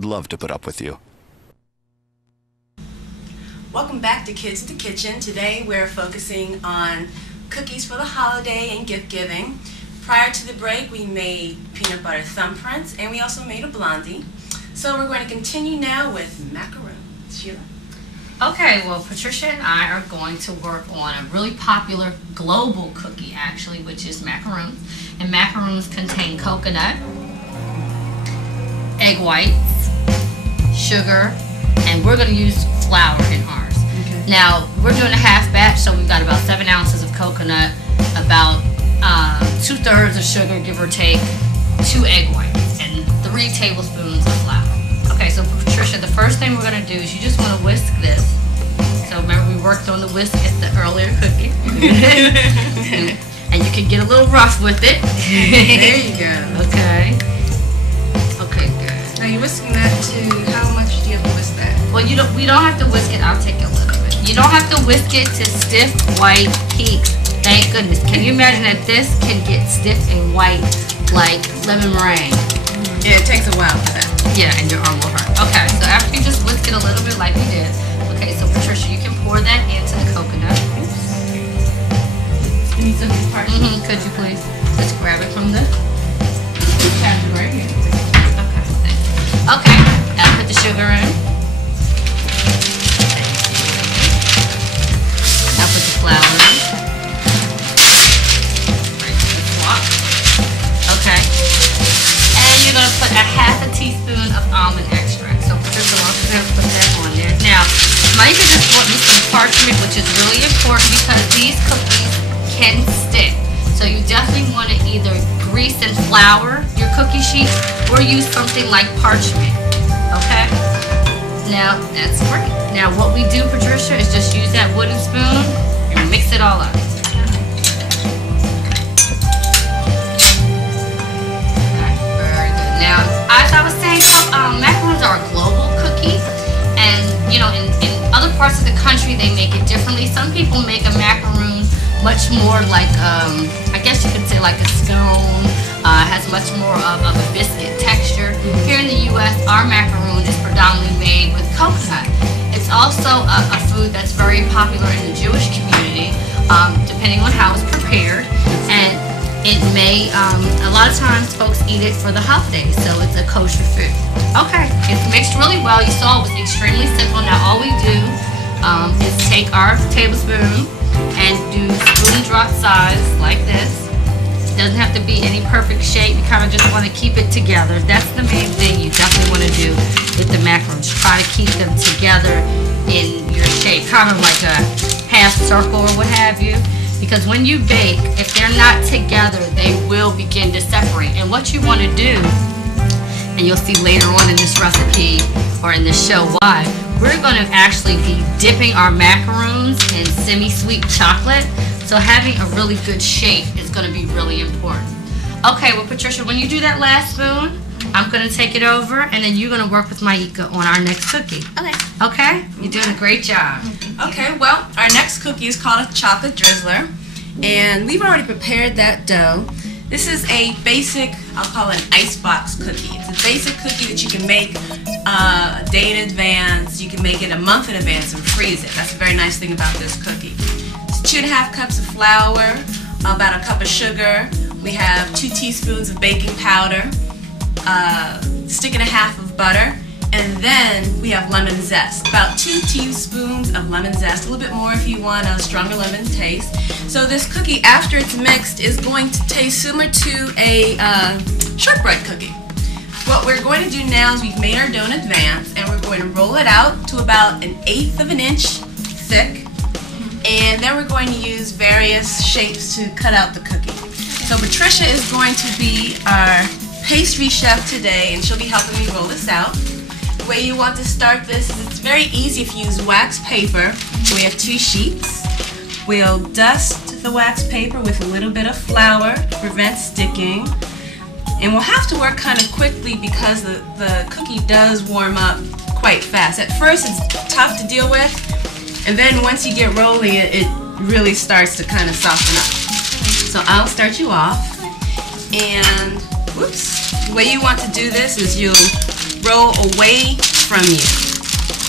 would love to put up with you. Welcome back to Kids in the Kitchen. Today we're focusing on cookies for the holiday and gift giving. Prior to the break we made peanut butter thumbprints and we also made a blondie. So we're going to continue now with macaroons. Sheila? Okay, well Patricia and I are going to work on a really popular global cookie actually, which is macaroons. And macaroons contain coconut, egg whites, sugar, and we're going to use flour in ours. Okay. Now, we're doing a half batch, so we've got about 7 ounces of coconut, about 2/3 of sugar, give or take, 2 egg whites, and 3 tablespoons of flour. Okay, so Patricia, the first thing we're going to do is you just want to whisk this. So remember, we worked on the whisk at the earlier cookie. And you can get a little rough with it. There you go. Okay. Okay, good. Now you're whisking that to, how much do you have to whisk that? Well, we don't have to whisk it. I'll take a little bit. You don't have to whisk it to stiff white peaks. Thank goodness. Can you imagine that this can get stiff and white like lemon meringue? Yeah, it takes a while for that. Yeah, and your arm will hurt. Okay, so after you just whisk it a little bit like we did. Okay, so Patricia, you can pour that into the coconut. You need some parchment? Could you please just grab it from the cabinet right here? Okay, thanks. Okay, now put the sugar in. Now put the flour in. Swap. Okay. And you're going to put a half a teaspoon of almond extract. So Patricia, I'm just going to put that on there. Now, Micah just brought me some parchment, which is really important because these cookies can stick. So you definitely want to either grease and flour your cookie sheet or use something like parchment. Okay? Now, that's great. Now, what we do, Patricia, is just use that wooden spoon and mix it all up. Okay, very good. Now, as I was saying, macaroons are a global cookie. And, you know, in other parts of the country, they make it differently. Some people make a macaroon much more like, I guess you could say like a scone, has much more of a biscuit texture. Here in the U.S., our macaroon is predominantly made with coconut. It's also a food that's very popular in the Jewish community, depending on how it's prepared. And it may, a lot of times folks eat it for the holidays, so it's a kosher food. Okay, it's mixed really well. You saw it was extremely simple. Now all we do is take our tablespoon and do spoon drop size like this. It doesn't have to be any perfect shape. You kind of just want to keep it together. That's the main thing you definitely want to do with the macarons. Try to keep them together in your shape, kind of like a half circle or what have you. Because when you bake, if they're not together, they will begin to separate. And what you want to do, and you'll see later on in this recipe or in this show why, we're going to actually be dipping our macaroons in semi-sweet chocolate. So having a really good shape is going to be really important. Okay, well Patricia, when you do that last spoon, I'm going to take it over and then you're going to work with Maika on our next cookie. Okay. Okay? You're doing a great job. Okay, well, our next cookie is called a chocolate drizzler. And we've already prepared that dough. This is a basic, I'll call it an icebox cookie. It's a basic cookie that you can make a day in advance. You can make it a month in advance and freeze it. That's a very nice thing about this cookie. It's 2½ cups of flour, about a cup of sugar. We have 2 teaspoons of baking powder, a stick and a half of butter, and then we have lemon zest. About 2 teaspoons of lemon zest, a little bit more if you want a stronger lemon taste. So this cookie, after it's mixed, is going to taste similar to a shortbread cookie. What we're going to do now is we've made our dough in advance, and we're going to roll it out to about 1/8 of an inch thick, and then we're going to use various shapes to cut out the cookie. So Patricia is going to be our pastry chef today, and she'll be helping me roll this out. The way you want to start this is it's very easy if you use wax paper. We have 2 sheets. We'll dust the wax paper with a little bit of flour to prevent sticking. And we'll have to work kind of quickly because the cookie does warm up quite fast. At first it's tough to deal with, and then once you get rolling it really starts to kind of soften up. So I'll start you off, and whoops, the way you want to do this is you'll roll away from you.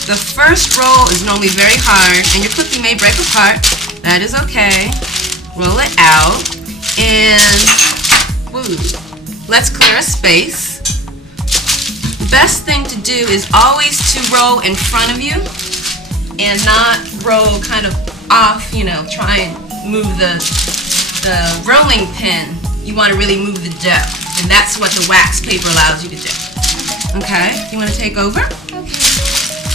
The first roll is normally very hard, and your cookie may break apart. That is okay. Roll it out, and let's clear a space. The best thing to do is always to roll in front of you and not roll kind of off, you know, try and move the rolling pin. You want to really move the dough, and that's what the wax paper allows you to do. Okay, you want to take over? Okay.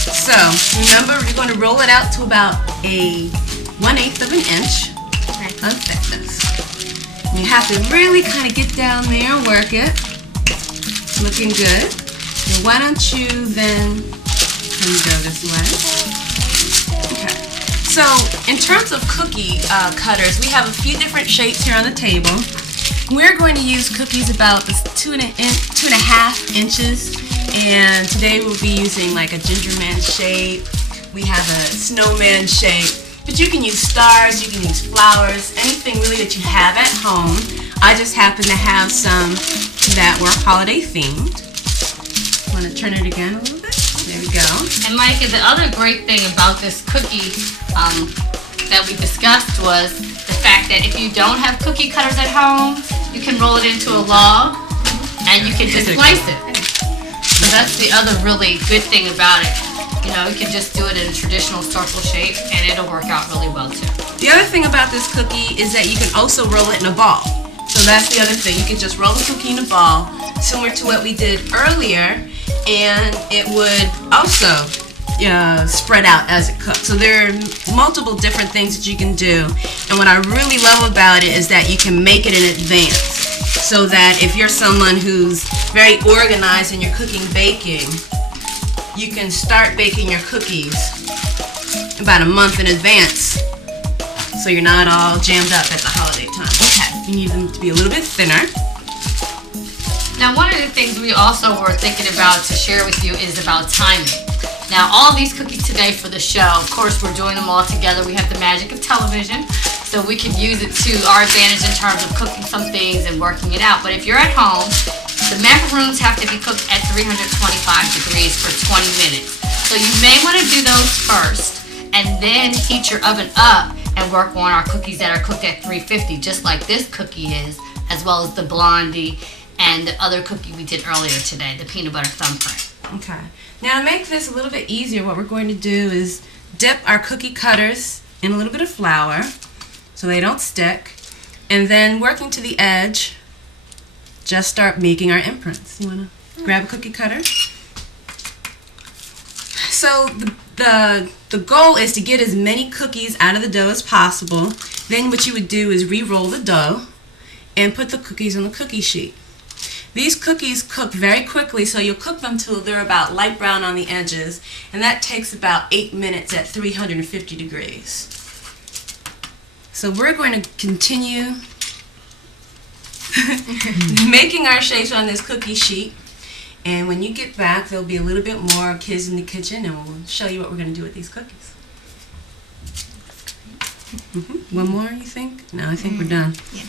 So, remember, you're going to roll it out to about a 1/8 of an inch of thickness. And you have to really kind of get down there and work it. Looking good. Now, why don't you then go this way? Okay. So, in terms of cookie cutters, we have a few different shapes here on the table. We're going to use cookies about 2.5 inches, and today we'll be using like a ginger man shape. We have a snowman shape, but you can use stars, you can use flowers, anything really that you have at home. I just happen to have some that were holiday themed. Want to turn it again a little bit? There we go. And Mike, the other great thing about this cookie that we discussed was the fact that if you don't have cookie cutters at home, you can roll it into a log and you can just slice it. So that's the other really good thing about it. You know, you can just do it in a traditional circle shape and it'll work out really well too. The other thing about this cookie is that you can also roll it in a ball. So that's the other thing. You can just roll the cookie in a ball, similar to what we did earlier, and it would also spread out as it cooks. So there are multiple different things that you can do, and what I really love about it is that you can make it in advance, so that if you're someone who's very organized in your cooking baking, you can start baking your cookies about a month in advance, so you're not all jammed up at the holiday time. Okay, you need them to be a little bit thinner. Now, one of the things we also were thinking about to share with you is about timing. Now, all these cookies today for the show, of course, we're doing them all together. We have the magic of television, so we can use it to our advantage in terms of cooking some things and working it out. But if you're at home, the macaroons have to be cooked at 325 degrees for 20 minutes. So you may want to do those first and then heat your oven up and work on our cookies that are cooked at 350, just like this cookie is, as well as the blondie and the other cookie we did earlier today, the peanut butter thumbprint. Okay. Now to make this a little bit easier, what we're going to do is dip our cookie cutters in a little bit of flour so they don't stick, and then working to the edge, just start making our imprints. You want to grab a cookie cutter? So the goal is to get as many cookies out of the dough as possible. Then what you would do is re-roll the dough and put the cookies on the cookie sheet. These cookies cook very quickly, so you'll cook them till they're about light brown on the edges, and that takes about 8 minutes at 350 degrees. So we're going to continue making our shapes on this cookie sheet, and when you get back there'll be a little bit more kids in the kitchen and we'll show you what we're going to do with these cookies. One more, you think? No, I think we're done. Yeah.